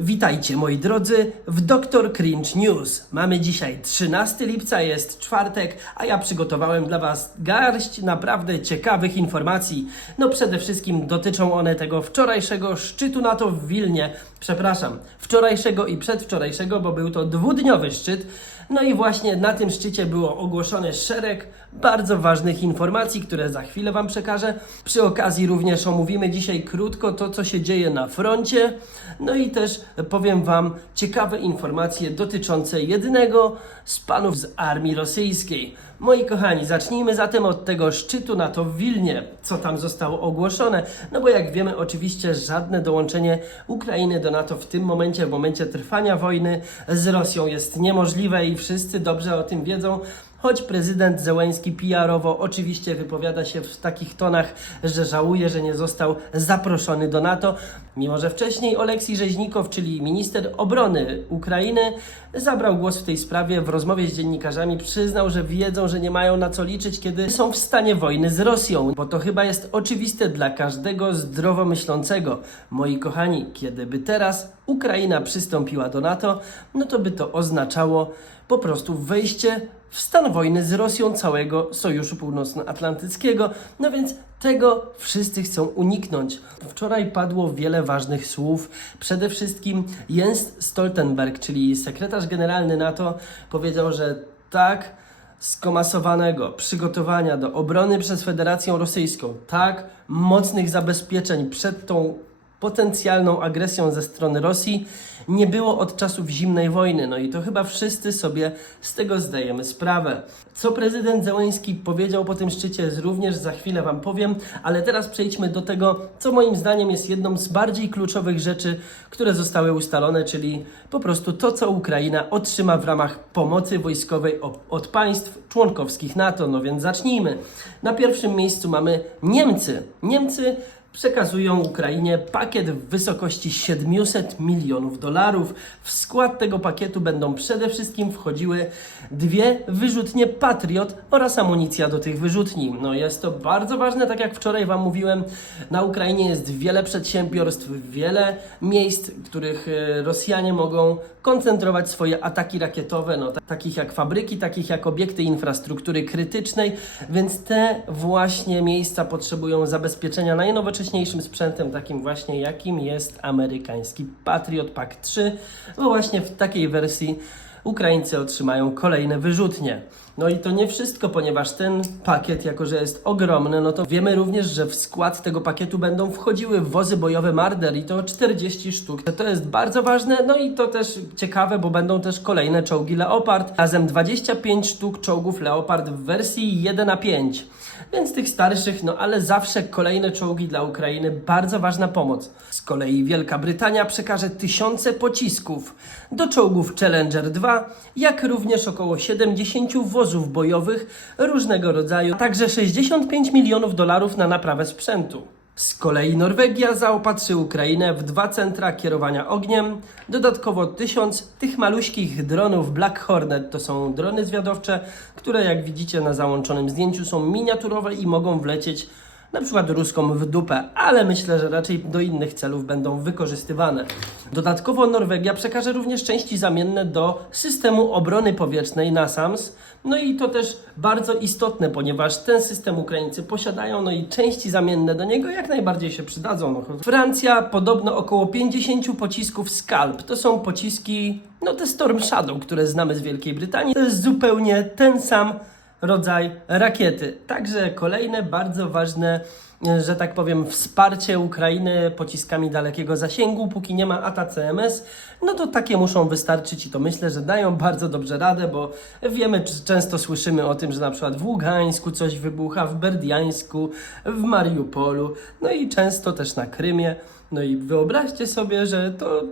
Witajcie moi drodzy w Dr. Cringe News. Mamy dzisiaj 13 lipca, jest czwartek, a ja przygotowałem dla Was garść naprawdę ciekawych informacji. No przede wszystkim dotyczą one tego wczorajszego szczytu NATO w Wilnie. Przepraszam, wczorajszego i przedwczorajszego, bo był to dwudniowy szczyt. No i właśnie na tym szczycie było ogłoszony szereg bardzo ważnych informacji, które za chwilę Wam przekażę. Przy okazji również omówimy dzisiaj krótko to, co się dzieje na froncie. No i też powiem Wam ciekawe informacje dotyczące jednego z panów z armii rosyjskiej. Moi kochani, zacznijmy zatem od tego szczytu NATO w Wilnie, co tam zostało ogłoszone. No bo jak wiemy, oczywiście żadne dołączenie Ukrainy do NATO w tym momencie, w momencie trwania wojny z Rosją jest niemożliwe i wszyscy dobrze o tym wiedzą. Choć prezydent Zełenski PR-owo oczywiście wypowiada się w takich tonach, że żałuje, że nie został zaproszony do NATO, mimo że wcześniej Oleksij Rzeźnikow, czyli minister obrony Ukrainy, zabrał głos w tej sprawie w rozmowie z dziennikarzami, przyznał, że wiedzą, że nie mają na co liczyć, kiedy są w stanie wojny z Rosją, bo to chyba jest oczywiste dla każdego zdrowo myślącego. Moi kochani, kiedyby teraz Ukraina przystąpiła do NATO, no to by to oznaczało po prostu wejście w stan wojny z Rosją całego Sojuszu Północnoatlantyckiego. No więc tego wszyscy chcą uniknąć. Wczoraj padło wiele ważnych słów. Przede wszystkim Jens Stoltenberg, czyli sekretarz generalny NATO, powiedział, że tak skomasowanego przygotowania do obrony przez Federację Rosyjską, tak mocnych zabezpieczeń przed tą potencjalną agresją ze strony Rosji nie było od czasów zimnej wojny. No i to chyba wszyscy sobie z tego zdajemy sprawę. Co prezydent Zełenski powiedział po tym szczycie, również za chwilę Wam powiem, ale teraz przejdźmy do tego, co moim zdaniem jest jedną z bardziej kluczowych rzeczy, które zostały ustalone, czyli po prostu to, co Ukraina otrzyma w ramach pomocy wojskowej od państw członkowskich NATO. No więc zacznijmy. Na pierwszym miejscu mamy Niemcy. Niemcy przekazują Ukrainie pakiet w wysokości 700 milionów dolarów. W skład tego pakietu będą przede wszystkim wchodziły dwie wyrzutnie Patriot oraz amunicja do tych wyrzutni. No jest to bardzo ważne, tak jak wczoraj Wam mówiłem, na Ukrainie jest wiele przedsiębiorstw, wiele miejsc, w których e, Rosjanie mogą koncentrować swoje ataki rakietowe, no, ta- takich jak fabryki, takich jak obiekty infrastruktury krytycznej, więc te właśnie miejsca potrzebują zabezpieczenia najnowocześniejszym sprzętem, takim właśnie jakim jest amerykański Patriot Pack 3, bo właśnie w takiej wersji Ukraińcy otrzymają kolejne wyrzutnie. No i to nie wszystko, ponieważ ten pakiet, jako że jest ogromny, no to wiemy również, że w skład tego pakietu będą wchodziły wozy bojowe Marder i to 40 sztuk. To jest bardzo ważne, no i to też ciekawe, bo będą też kolejne czołgi Leopard. Razem 25 sztuk czołgów Leopard w wersji 1 na 5 więc tych starszych, no ale zawsze kolejne czołgi dla Ukrainy, bardzo ważna pomoc. Z kolei Wielka Brytania przekaże tysiące pocisków do czołgów Challenger 2, jak również około 70 wozów bojowych różnego rodzaju, a także 65 milionów dolarów na naprawę sprzętu. Z kolei Norwegia zaopatrzy Ukrainę w dwa centra kierowania ogniem, dodatkowo tysiąc tych maluśkich dronów Black Hornet. To są drony zwiadowcze, które jak widzicie na załączonym zdjęciu są miniaturowe i mogą wlecieć na przykład ruską w dupę, ale myślę, że raczej do innych celów będą wykorzystywane. Dodatkowo Norwegia przekaże również części zamienne do systemu obrony powietrznej NASAMS. No i to też bardzo istotne, ponieważ ten system Ukraińcy posiadają, no i części zamienne do niego jak najbardziej się przydadzą. No. Francja podobno około 50 pocisków Scalp. To są pociski, no te Storm Shadow, które znamy z Wielkiej Brytanii. To jest zupełnie ten sam rodzaj rakiety. Także kolejne bardzo ważne, e, że tak powiem, wsparcie Ukrainy pociskami dalekiego zasięgu, póki nie ma ATACMS, no to takie muszą wystarczyć i to myślę, że dają bardzo dobrze radę, bo wiemy, często słyszymy o tym, że na przykład w Ługańsku coś wybucha, w Berdiańsku, w Mariupolu, no i często też na Krymie. No i wyobraźcie sobie, że to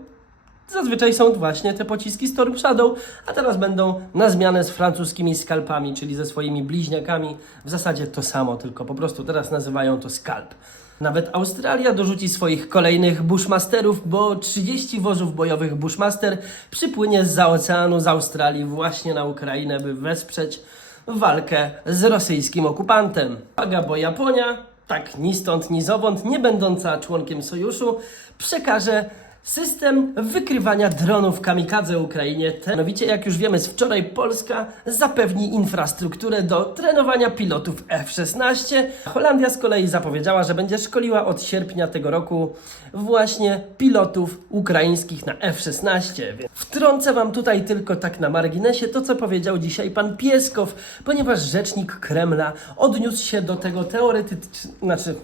Zazwyczaj są właśnie te pociski Storm Shadow, a teraz będą na zmianę z francuskimi skalpami, czyli ze swoimi bliźniakami. W zasadzie to samo, tylko po prostu teraz nazywają to skalp. Nawet Australia dorzuci swoich kolejnych Bushmasterów, bo 30 wozów bojowych Bushmaster przypłynie z oceanu z Australii właśnie na Ukrainę, by wesprzeć walkę z rosyjskim okupantem. Uwaga, bo Japonia, tak ni stąd, ni zowąd, nie będąca członkiem sojuszu, przekaże System wykrywania dronów kamikadze Ukrainie. Mianowicie, jak już wiemy z wczoraj, Polska zapewni infrastrukturę do trenowania pilotów F-16. Holandia z kolei zapowiedziała, że będzie szkoliła od sierpnia tego roku właśnie pilotów ukraińskich na F-16. Więc Wtrącę Wam tutaj tylko tak na marginesie to, co powiedział dzisiaj pan Pieskow, ponieważ rzecznik Kremla odniósł się do tego teoretycznie, znaczy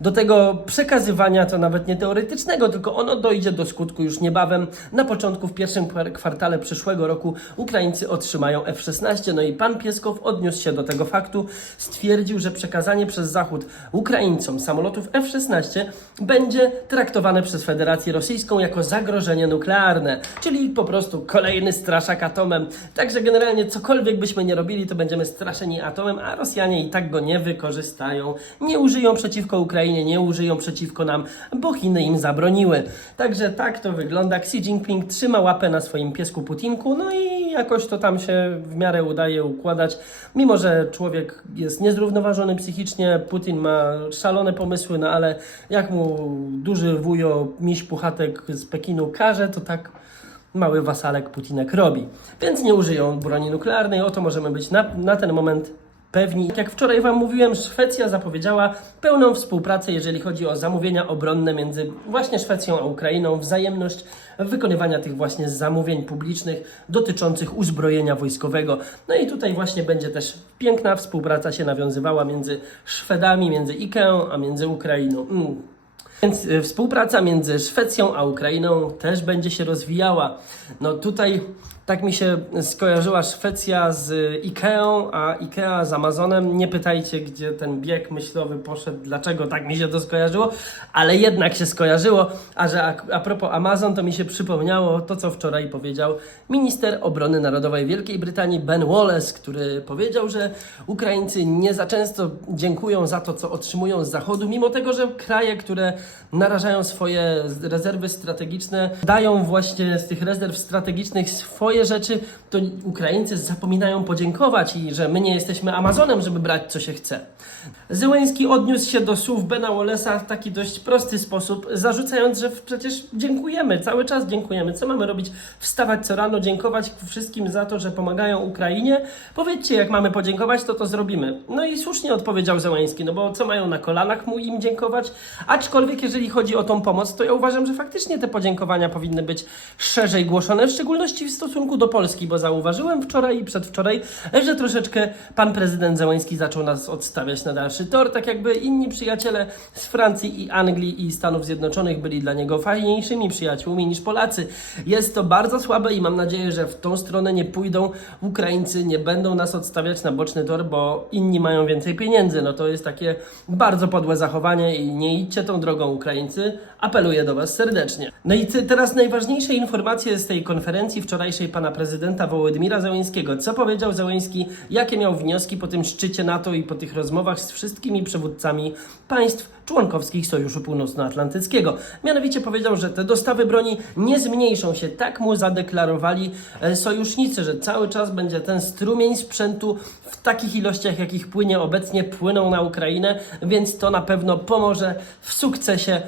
do tego przekazywania, to nawet nie teoretycznego, tylko ono dojdzie do skutku już niebawem. Na początku, w pierwszym kwar- kwartale przyszłego roku Ukraińcy otrzymają F-16. No i pan Pieskow odniósł się do tego faktu, stwierdził, że przekazanie przez Zachód Ukraińcom samolotów F-16 będzie traktowane przez Federację Rosyjską jako zagrożenie nuklearne, czyli po prostu kolejny straszak atomem. Także generalnie cokolwiek byśmy nie robili, to będziemy straszeni atomem, a Rosjanie i tak go nie wykorzystają, nie użyją przeciwko Ukrainie, nie użyją przeciwko nam, bo Chiny im zabroniły. Także tak to wygląda. Xi Jinping trzyma łapę na swoim piesku Putinku, no i jakoś to tam się w miarę udaje układać. Mimo, że człowiek jest niezrównoważony psychicznie, Putin ma szalone pomysły, no ale jak mu duży wujo miś puchatek z Pekinu każe, to tak mały wasalek Putinek robi. Więc nie użyją broni nuklearnej, o to możemy być na, na ten moment pewni. Jak wczoraj Wam mówiłem, Szwecja zapowiedziała pełną współpracę, jeżeli chodzi o zamówienia obronne między właśnie Szwecją a Ukrainą, wzajemność wykonywania tych właśnie zamówień publicznych dotyczących uzbrojenia wojskowego. No i tutaj właśnie będzie też piękna współpraca się nawiązywała między Szwedami, między IKEA, a między Ukrainą. Mm. Więc y, współpraca między Szwecją a Ukrainą też będzie się rozwijała. No tutaj tak mi się skojarzyła Szwecja z Ikeą, a Ikea z Amazonem. Nie pytajcie, gdzie ten bieg myślowy poszedł, dlaczego tak mi się to skojarzyło, ale jednak się skojarzyło. A że a, a propos Amazon, to mi się przypomniało to, co wczoraj powiedział minister obrony narodowej Wielkiej Brytanii Ben Wallace, który powiedział, że Ukraińcy nie za często dziękują za to, co otrzymują z Zachodu, mimo tego, że kraje, które narażają swoje rezerwy strategiczne, dają właśnie z tych rezerw strategicznych swoje rzeczy, to Ukraińcy zapominają podziękować i że my nie jesteśmy Amazonem, żeby brać co się chce. Zełęński odniósł się do słów Bena Wallace'a w taki dość prosty sposób, zarzucając, że przecież dziękujemy, cały czas dziękujemy. Co mamy robić? Wstawać co rano, dziękować wszystkim za to, że pomagają Ukrainie? Powiedzcie, jak mamy podziękować, to to zrobimy. No i słusznie odpowiedział Zełęński, no bo co mają na kolanach mu im dziękować? Aczkolwiek jeżeli chodzi o tą pomoc, to ja uważam, że faktycznie te podziękowania powinny być szerzej głoszone, w szczególności w stosunku do Polski, bo zauważyłem wczoraj i przedwczoraj, że troszeczkę pan prezydent Zełęński zaczął nas odstawiać na dalszy tor, tak jakby inni przyjaciele z Francji i Anglii i Stanów Zjednoczonych byli dla niego fajniejszymi przyjaciółmi niż Polacy. Jest to bardzo słabe i mam nadzieję, że w tą stronę nie pójdą Ukraińcy, nie będą nas odstawiać na boczny tor, bo inni mają więcej pieniędzy. No to jest takie bardzo podłe zachowanie i nie idźcie tą drogą Ukraińcy. Apeluję do Was serdecznie. No i teraz najważniejsze informacje z tej konferencji wczorajszej pana prezydenta Wołodymira Zełenskiego. Co powiedział Zełenski, jakie miał wnioski po tym szczycie NATO i po tych rozmowach z wszystkimi przywódcami państw członkowskich Sojuszu Północnoatlantyckiego. Mianowicie powiedział, że te dostawy broni nie zmniejszą się. Tak mu zadeklarowali e, sojusznicy, że cały czas będzie ten strumień sprzętu w takich ilościach, jakich płynie obecnie, płyną na Ukrainę, więc to na pewno pomoże w sukcesie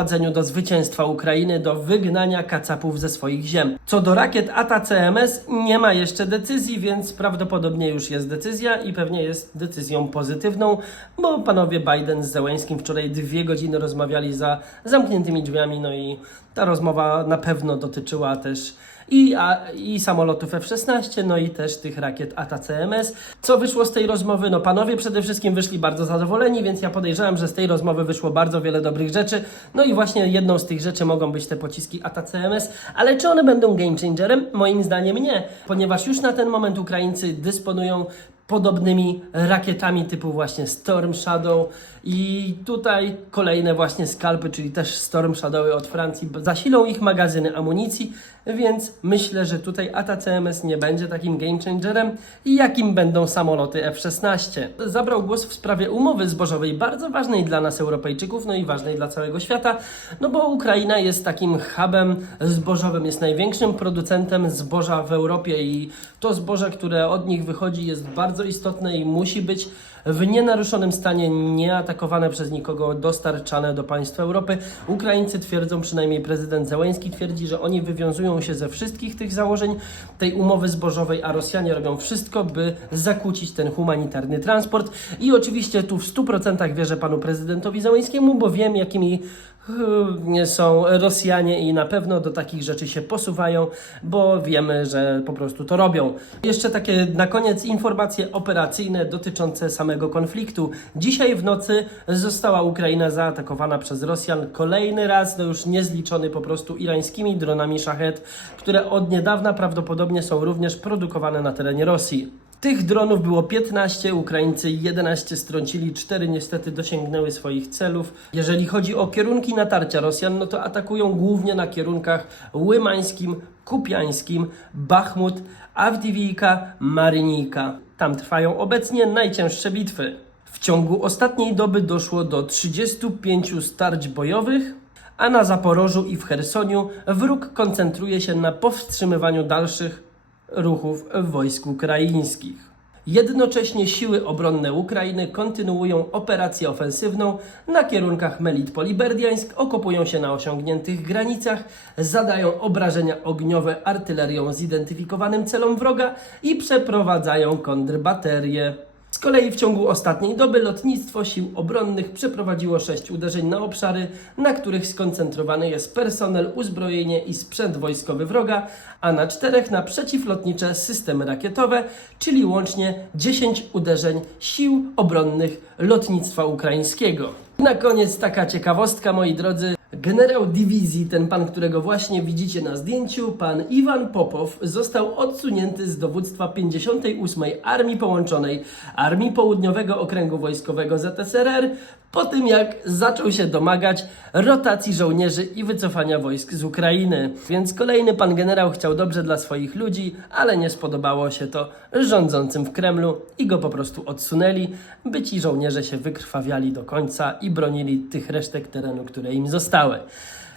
doprowadzeniu do zwycięstwa Ukrainy, do wygnania kacapów ze swoich ziem. Co do rakiet ATA-CMS, nie ma jeszcze decyzji, więc prawdopodobnie już jest decyzja i pewnie jest decyzją pozytywną, bo panowie Biden z Zełęskim wczoraj dwie godziny rozmawiali za zamkniętymi drzwiami, no i ta rozmowa na pewno dotyczyła też i, a, i samolotów F-16, no i też tych rakiet ATA-CMS. Co wyszło z tej rozmowy? No panowie przede wszystkim wyszli bardzo zadowoleni, więc ja podejrzewam, że z tej rozmowy wyszło bardzo wiele dobrych rzeczy. No i właśnie jedną z tych rzeczy mogą być te pociski ATA-CMS, ale czy one będą game changerem? Moim zdaniem nie, ponieważ już na ten moment Ukraińcy dysponują podobnymi rakietami typu właśnie Storm Shadow i tutaj kolejne właśnie skalpy, czyli też Storm Shadowy od Francji zasilą ich magazyny amunicji, więc myślę, że tutaj ATA-CMS nie będzie takim game changerem i jakim będą samoloty F-16. Zabrał głos w sprawie umowy zbożowej, bardzo ważnej dla nas Europejczyków, no i ważnej dla całego świata, no bo Ukraina jest takim hubem zbożowym, jest największym producentem zboża w Europie i to zboże, które od nich wychodzi jest bardzo istotne i musi być w nienaruszonym stanie, nieatakowane przez nikogo, dostarczane do państw Europy. Ukraińcy twierdzą, przynajmniej prezydent Zełenski twierdzi, że oni wywiązują się ze wszystkich tych założeń tej umowy zbożowej, a Rosjanie robią wszystko, by zakłócić ten humanitarny transport. I oczywiście tu w 100% wierzę panu prezydentowi Zełenskiemu, bo wiem, jakimi Hmm, są Rosjanie i na pewno do takich rzeczy się posuwają, bo wiemy, że po prostu to robią. Jeszcze takie na koniec informacje operacyjne dotyczące samego konfliktu. Dzisiaj w nocy została Ukraina zaatakowana przez Rosjan kolejny raz, no już niezliczony po prostu irańskimi dronami Shahed, które od niedawna prawdopodobnie są również produkowane na terenie Rosji. Tych dronów było 15, Ukraińcy 11 strącili, 4 niestety dosięgnęły swoich celów. Jeżeli chodzi o kierunki natarcia Rosjan, no to atakują głównie na kierunkach łymańskim, kupiańskim, Bachmut, Awdiwiika, Marynijka. Tam trwają obecnie najcięższe bitwy. W ciągu ostatniej doby doszło do 35 starć bojowych, a na Zaporożu i w Chersoniu wróg koncentruje się na powstrzymywaniu dalszych ruchów wojsk ukraińskich. Jednocześnie siły obronne Ukrainy kontynuują operację ofensywną na kierunkach Melitpol i Berdiańsk, okopują się na osiągniętych granicach, zadają obrażenia ogniowe artylerią zidentyfikowanym celom wroga i przeprowadzają kontrbaterie. Z kolei w ciągu ostatniej doby lotnictwo sił obronnych przeprowadziło sześć uderzeń na obszary, na których skoncentrowany jest personel, uzbrojenie i sprzęt wojskowy wroga, a na czterech na przeciwlotnicze systemy rakietowe, czyli łącznie 10 uderzeń sił obronnych lotnictwa ukraińskiego. Na koniec taka ciekawostka, moi drodzy. Generał dywizji, ten pan, którego właśnie widzicie na zdjęciu, pan Iwan Popow, został odsunięty z dowództwa 58. Armii Połączonej Armii Południowego Okręgu Wojskowego ZSRR po tym, jak zaczął się domagać rotacji żołnierzy i wycofania wojsk z Ukrainy. Więc kolejny pan generał chciał dobrze dla swoich ludzi, ale nie spodobało się to rządzącym w Kremlu i go po prostu odsunęli, by ci żołnierze się wykrwawiali do końca i bronili tych resztek terenu, które im zostały.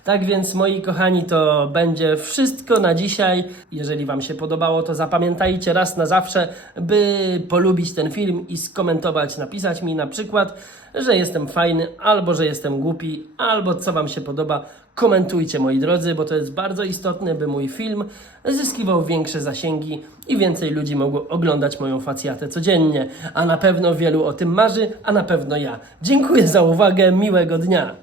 Tak więc, moi kochani, to będzie wszystko na dzisiaj. Jeżeli Wam się podobało, to zapamiętajcie raz na zawsze, by polubić ten film i skomentować, napisać mi na przykład, że jestem fajny, albo że jestem głupi, albo co Wam się podoba. Komentujcie, moi drodzy, bo to jest bardzo istotne, by mój film zyskiwał większe zasięgi i więcej ludzi mogło oglądać moją facjatę codziennie. A na pewno wielu o tym marzy, a na pewno ja. Dziękuję za uwagę, miłego dnia.